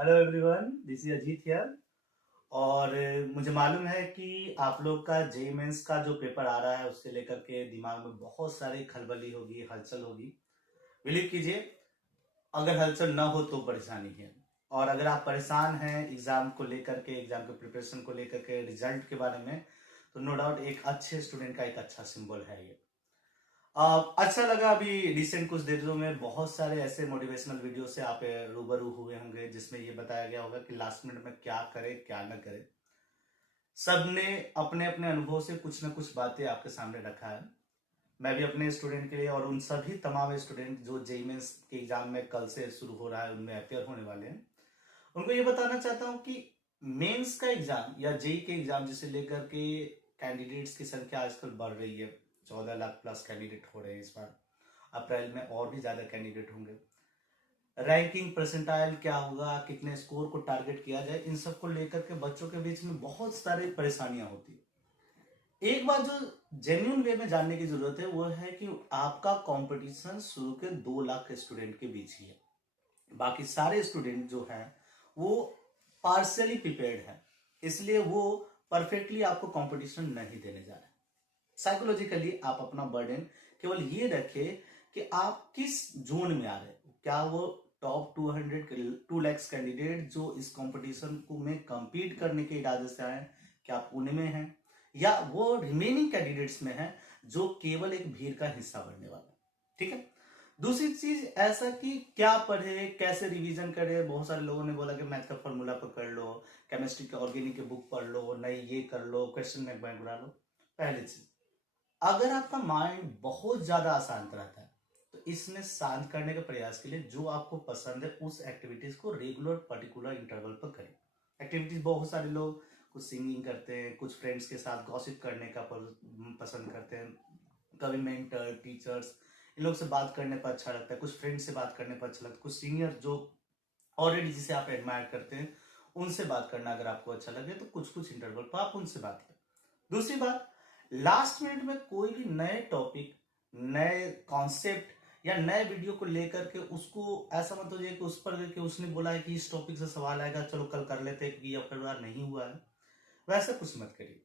Hello everyone, this is Ajit here. और मुझे मालूम है कि आप लोग का जेईई मेंस का जो पेपर आ रहा है उससे लेकर के दिमाग में बहुत सारे खलबली होगी, हलचल होगी। बिलीव कीजिए, अगर हलचल ना हो तो परेशानी है। और अगर आप परेशान हैं एग्जाम को लेकर के, एग्जाम के प्रिपरेशन को लेकर के, रिजल्ट के बारे में, तो नो डाउट एक अच्छे स्टूडेंट का एक अच्छा सिंबल है ये। अच्छा लगा, अभी रिसेंट कुछ दिनों में बहुत सारे ऐसे मोटिवेशनल वीडियो से आप रूबरू हुए होंगे जिसमें ये बताया गया होगा कि लास्ट मिनट में क्या करें क्या न करें। सबने अपने अपने अनुभव से कुछ न कुछ बातें आपके सामने रखा है। मैं भी अपने स्टूडेंट के लिए और उन सभी तमाम स्टूडेंट जो जेईई मेंस के एग्जाम में कल से शुरू हो रहा है, उनमें अपेयर होने वाले हैं, उनको ये बताना चाहता हूँ कि मेंस का एग्जाम या जेईई के एग्जाम जिसे लेकर के कैंडिडेट्स की संख्या आजकल बढ़ रही है। 14 लाख प्लस कैंडिडेट हो रहे हैं इस बार। अप्रैल में और भी ज्यादा कैंडिडेट होंगे। रैंकिंग परसेंटाइल क्या होगा, कितने स्कोर को टारगेट किया जाए, इन सब को लेकर के बच्चों के बीच में बहुत सारी परेशानियां होती है। एक बात जो जेन्युइन वे में जानने की जरूरत है वो है कि आपका कंपटीशन शुरू के 2 लाख स्टूडेंट के बीच ही है। बाकी सारे स्टूडेंट जो हैं वो पार्शियली प्रिपेयर्ड है, इसलिए वो परफेक्टली आपको कंपटीशन नहीं देने जा रहे। साइकोलॉजिकली आप अपना बर्डन केवल ये रखें कि आप किस जोन में आ रहे हो। क्या वो टॉप 2 लाख कैंडिडेट जो इस कंपटीशन को में compete करने के इरादे से आए, क्या आप उनमें हैं, या वो रिमेनिंग कैंडिडेट्स में हैं जो केवल एक भीड़ का हिस्सा बनने वाला है। ठीक है। दूसरी चीज ऐसा कि क्या पढ़े, कैसे रिवीजन करे। बहुत सारे लोगों ने बोला कि मैथ का फॉर्मूला पकड़ लो, केमिस्ट्री के ऑर्गेनिक के बुक पढ़ लो, नहीं ये कर लो, क्वेश्चन बैंक बना लो। पहली चीज, अगर आपका माइंड बहुत ज्यादा अशांत रहता है तो इसमें शांत करने के प्रयास के लिए जो आपको पसंद है उस एक्टिविटीज को रेगुलर पर्टिकुलर इंटरवल पर करें। एक्टिविटीज बहुत सारे लोग, कुछ सिंगिंग करते हैं, कुछ फ्रेंड्स के साथ गॉसिप करने का पसंद करते हैं, कभी मेंटर टीचर्स इन लोग से बात करने पर अच्छा लगता है, कुछ फ्रेंड्स से बात करने पर अच्छा लगता है, कुछ सीनियर जो ऑलरेडी जिसे आप एडमायर करते हैं उनसे बात करना अगर आपको अच्छा लगे तो कुछ कुछ इंटरवल पर आप उनसे बात करें। दूसरी बात, लास्ट मिनट में कोई भी नए टॉपिक, नए कॉन्सेप्ट या नए वीडियो को लेकर के उसको ऐसा मत हो जाए कि उस पर कि उसने बोला है कि इस टॉपिक से सवाल आएगा, चलो कल कर लेते हैं क्योंकि अब बार नहीं हुआ है। वैसा कुछ मत करिए।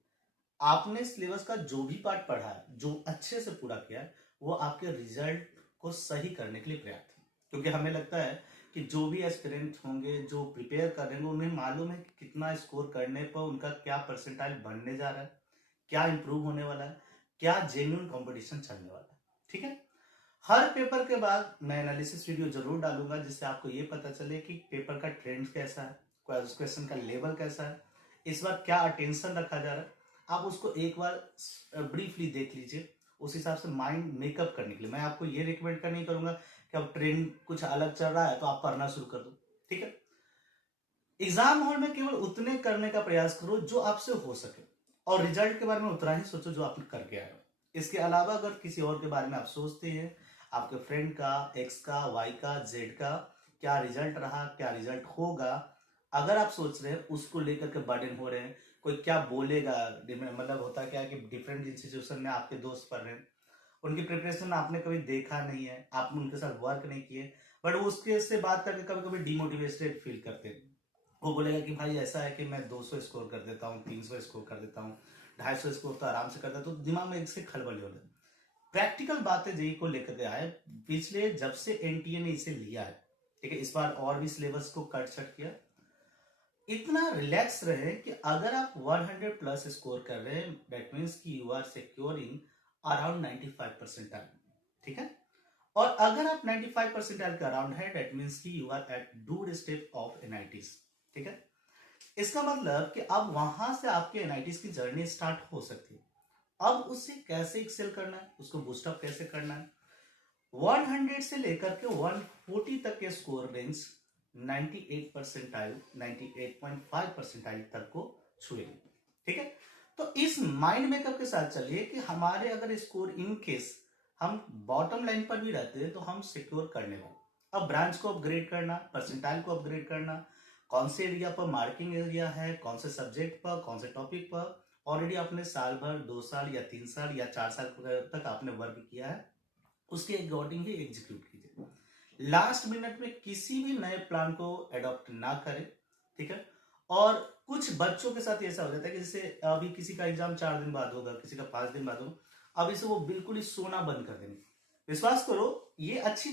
आपने सिलेबस का जो भी पार्ट पढ़ा है, जो अच्छे से पूरा किया है, वो आपके रिजल्ट को सही करने के लिए पर्याप्त है। क्योंकि हमें लगता है कि जो भी एस्पिरेंट होंगे, जो प्रिपेयर कर रहे हैं, उन्हें मालूम है कि कितना स्कोर करने पर उनका क्या परसेंटाइल बनने जा रहा है, क्या इंप्रूव होने वाला है, क्या जेन्युइन कंपटीशन चलने वाला है। ठीक है। हर पेपर के बाद मैं एनालिसिस वीडियो जरूर डालूंगा जिससे आपको ये पता चले कि पेपर का ट्रेंड कैसा है, क्वेश्चन का लेवल कैसा है, इस बार क्या अटेंशन रखा जा रहा है। आप उसको एक बार ब्रीफली देख लीजिए, उस हिसाब से माइंड मेकअप करने के लिए मैं आपको ये रिकमेंड कर नहीं करूंगा कि अब ट्रेंड कुछ अलग चल रहा है तो आप पढ़ना शुरू कर दो। ठीक है। एग्जाम हॉल में केवल उतने करने का प्रयास करो जो आपसे हो सके, और रिजल्ट के बारे में उतना ही सोचो जो आप करके आए हो। इसके अलावा अगर किसी और के बारे में आप सोचते हैं, आपके फ्रेंड का, एक्स का, वाई का, जेड का क्या रिजल्ट रहा, क्या रिजल्ट होगा, अगर आप सोच रहे हैं उसको लेकर के बर्डन हो रहे हैं, कोई क्या बोलेगा, मतलब होता क्या है कि डिफरेंट इंस्टीट्यूशन में आपके दोस्त पढ़ रहे हैं, उनकी प्रिपरेशन आपने कभी देखा नहीं है, आपने उनके साथ वर्क नहीं किए, बट उसके से बात करके कभी कभी डिमोटिवेटेड फील करते हैं। वो बोलेगा कि भाई ऐसा है कि मैं 200 स्कोर कर देता हूँ, 300 स्कोर कर देता हूँ, 250 स्कोर तो आराम से करता है, तो दिमाग में इससे खलबल हो जाए। प्रैक्टिकल बातें जेई को लेकर के आए, पिछले जब से एनटीए ने इसे लिया है, ठीक है, इस बार और भी सिलेबस को कट छट किया। इतना रिलैक्स रहे कि अगर आप 100 प्लस स्कोर कर रहे हैं दैट मीन्स कि you are securing around 95 percentile. ठीक है। और अगर आप 95 परसेंटाइल के अराउंड है दैट मीन्स कि you are at doorstep of NITs. ठीक है। इसका मतलब कि अब वहां से आपके एनआईटीज की जर्नी स्टार्ट हो सकती है। अब उसे कैसे एक्सेल करना है, उसको बूस्टअप कैसे करना है। 100 से लेकर के 140 तक के स्कोर रेंज 98 परसेंटाइल, 98.5 परसेंटाइल तक को छुएगी। ठीक है। तो इस माइंड मेकअप के साथ चलिए कि हमारे अगर स्कोर इन केस हम बॉटम लाइन पर भी रहते हैं तो हम सिक्योर करने वाले। अब ब्रांच को अपग्रेड करना, परसेंटाइल को अपग्रेड करना, कौन से एरिया पर मार्किंग एरिया है, कौन से सब्जेक्ट पर, कौन से टॉपिक पर ऑलरेडी आपने साल भर, 2 साल या 3 साल या 4 साल तक आपने वर्क किया है, उसके अकॉर्डिंग ही एग्जीक्यूट कीजिए। लास्ट मिनट में किसी भी नए प्लान को अडॉप्ट ना करें, ठीक है। और कुछ बच्चों के साथ ऐसा हो जाता है कि जैसे अभी किसी का एग्जाम 4 दिन बाद होगा, किसी का 5 दिन बाद होगा, अभी से वो बिल्कुल ही सोना बंद कर देंगे। विश्वास करो, ये अच्छी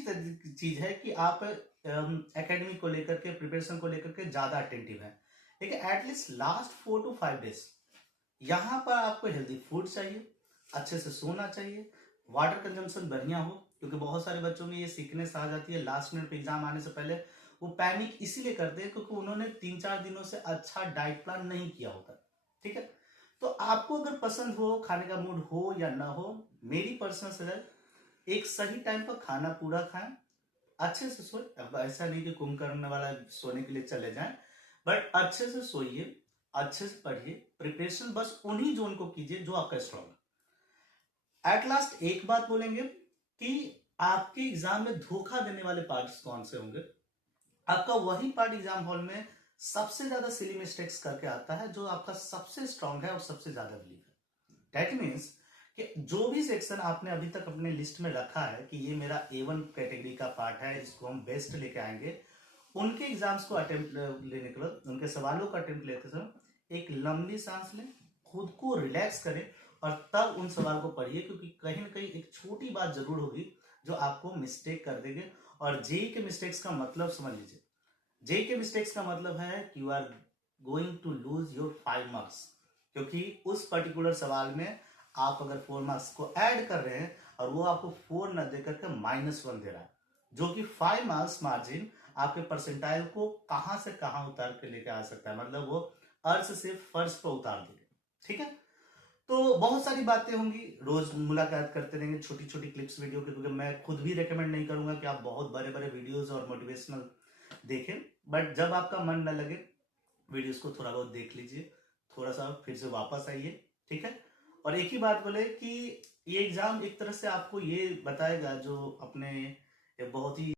चीज है कि आप एकेडमी को लेकर के, प्रिपरेशन को लेकर के ज्यादा अटेंटिव है, लेकिन एटलीस्ट लास्ट 4 to 5 डेज यहाँ पर आपको हेल्दी फूड चाहिए, अच्छे से सोना चाहिए, वाटर कंजम्पशन बढ़िया हो, क्योंकि बहुत सारे बच्चों में ये सीकनेस आ जाती है लास्ट मिनट पे एग्जाम आने से पहले। वो पैनिक इसीलिए करते हैं क्योंकि उन्होंने 3-4 दिनों से अच्छा डाइट प्लान नहीं किया होता, ठीक है। तो आपको अगर पसंद हो, खाने का मूड हो या ना हो, मेरी पर्सनल सलाह, एक सही टाइम पर खाना पूरा खाएं, अच्छे से सोए। अब ऐसा नहीं कि कुंभकर्ण वाला सोने के लिए चले जाएं, बट अच्छे से सोइए, अच्छे से पढ़िए, प्रिपरेशन बस उन्हीं जोन को कीजिए जो आपका स्ट्रॉन्ग है। एट लास्ट एक बात बोलेंगे कि आपके एग्जाम में धोखा देने वाले पार्ट्स कौन से होंगे। आपका वही पार्ट एग्जाम हॉल में सबसे ज्यादा सिली मिस्टेक्स करके आता है जो आपका सबसे स्ट्रांग है और सबसे ज्यादा बिलीव है। दैट मीन्स कि जो भी सेक्शन आपने अभी तक अपने लिस्ट में रखा है कि ये मेरा A1 कैटेगरी का पार्ट है, इसको हम बेस्ट लेके आएंगे, उनके एग्जाम्स को अटेम्प्ट लेने के बाद, उनके सवालों का अटेम्प्ट लेते समय एक लंबी सांस लें, खुद को रिलैक्स करें और तब उन सवाल को पढ़िए, क्योंकि कहीं ना कहीं एक छोटी बात जरूर होगी जो आपको मिस्टेक कर देंगे। और जेई के मिस्टेक्स का मतलब समझ लीजिए, जेई के मिस्टेक्स का मतलब है कि you are going to lose your 5 marks, क्योंकि उस पर्टिकुलर सवाल में आप अगर 4 मार्क्स को ऐड कर रहे हैं और वो आपको 4 न देकर के -1 दे रहा है, जो कि 5 मार्क्स मार्जिन आपके परसेंटाइल को कहां से कहां उतार के लेके आ सकता है, मतलब वो अर्श से फर्श पर उतार देगा, ठीक है। तो बहुत सारी बातें होंगी, रोज मुलाकात करते रहेंगे छोटी छोटी क्लिप्स वीडियो के, क्योंकि मैं खुद भी रेकमेंड नहीं करूंगा कि आप बहुत बड़े बड़े वीडियोस और मोटिवेशनल देखें, बट जब आपका मन न लगे, वीडियोस को थोड़ा बहुत देख लीजिए, थोड़ा सा फिर से वापस आइए, ठीक है। और एक ही बात बोले कि ये एग्जाम एक तरह से आपको ये बताएगा, जो अपने बहुत ही